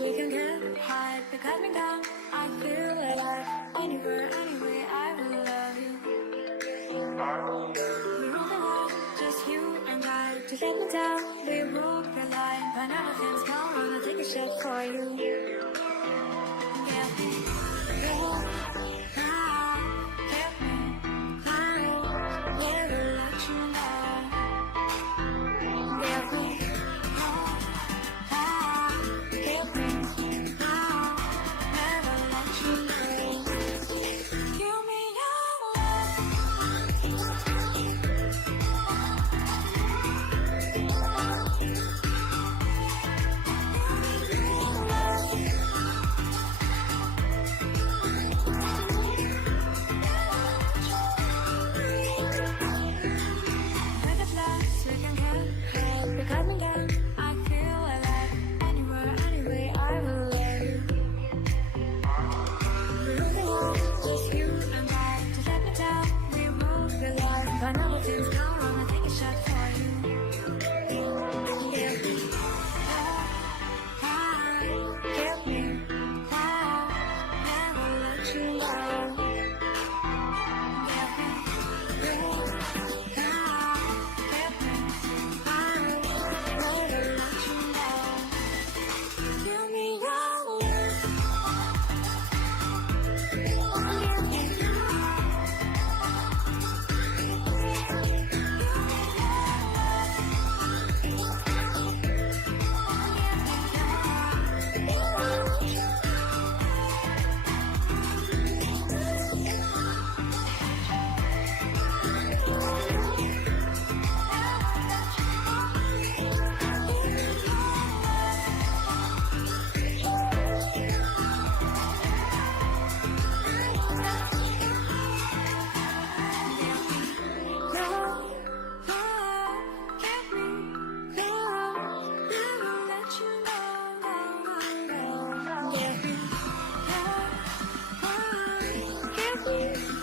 We can get high, but cut me down. I feel alive. Anywhere, anyway, I will love you. We're on the wall, just you and I. Just let me down, we broke the line. But now the fans come on, I'll take a shot for you. Get me wrong, now. Get me down, never let you know. Get me wrong, now. Get me down, never let you know. Give me your love. you.